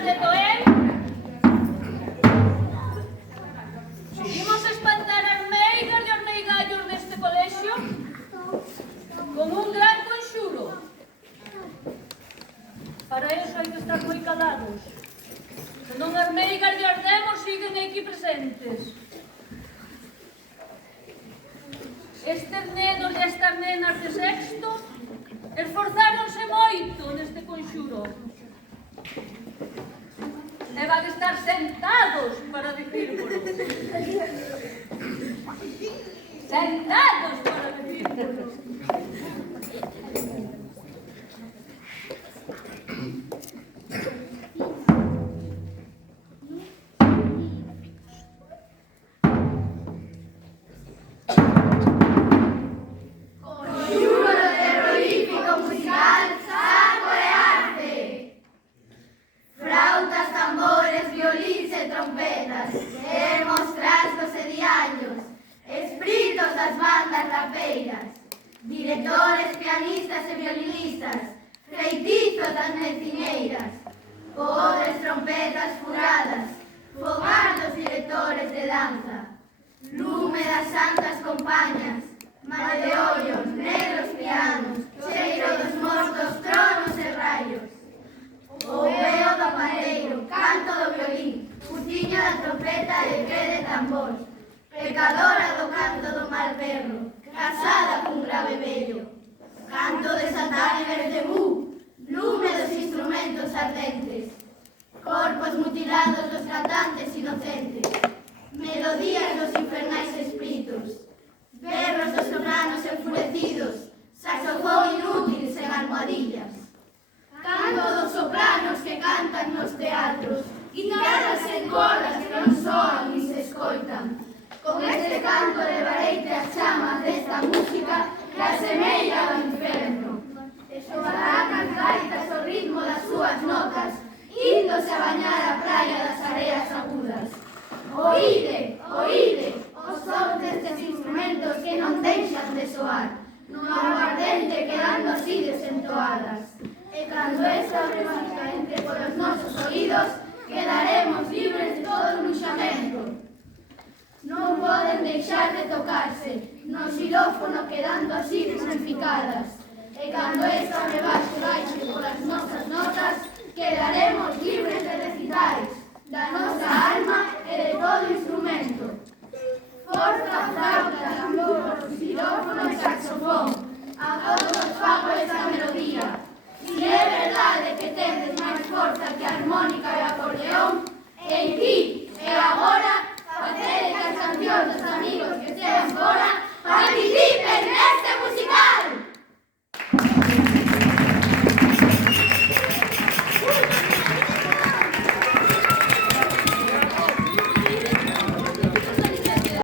Cartas de Toem. Imos espantar as meigas e os meigallos deste colexio con un gran conxuro. Para eso hai que estar moi calados. Senón as meigas e os demos siguen aquí presentes. Estes nenos e estas nenas de sexto esforzáronse moito neste conxuro. E van estar sentados para dicírvolo. Sentados para dicírvolo. Directores, pianistas e violinistas, feitizos das meciñeiras, podres trompetas furadas, fogar dos directores de danza, lume das santas compañas, mal de ollos, negros pianos, cheiro dos mortos tronos e raios, o veo do pandeiro, canto do violín, puciño da trompeta e pé de tambor, pecadora do canto do mal perro, casada cun grave vello, canto de Satán e Belzebú, lume dos instrumentos ardentes, corpos mutilados dos cantantes inocentes, melodías dos infernais espíritus, berros dos sopranos enfurecidos, saxofón inútil sen almohadillas, canto dos sopranos que cantan nos teatros, guitarras en cordas que non soan ni se escoitan. Con este canto levareite as chamas desta música que asemella ao inferno. E xogarán as gaitas ao ritmo das súas notas, índose a bañar a praia das areas agudas. Oíde, oíde, os sons destes instrumentos que non deixan de soar, no aguardente quedando así desentoadas. E cando esta música entre polos nosos oídos, quedaremos libres de todo luxamento. Non poden deixar de tocarse, no xilófono quedando así purificadas. E cando esta rebaixe baixe polas nosas notas, quedaremos libres de recitais, da nosa alma e de todo instrumento. Forza, flauta, tambor, xilófono e saxofón, a todos fago esta melodía. Si é verdade que tendes máis forza que a armónica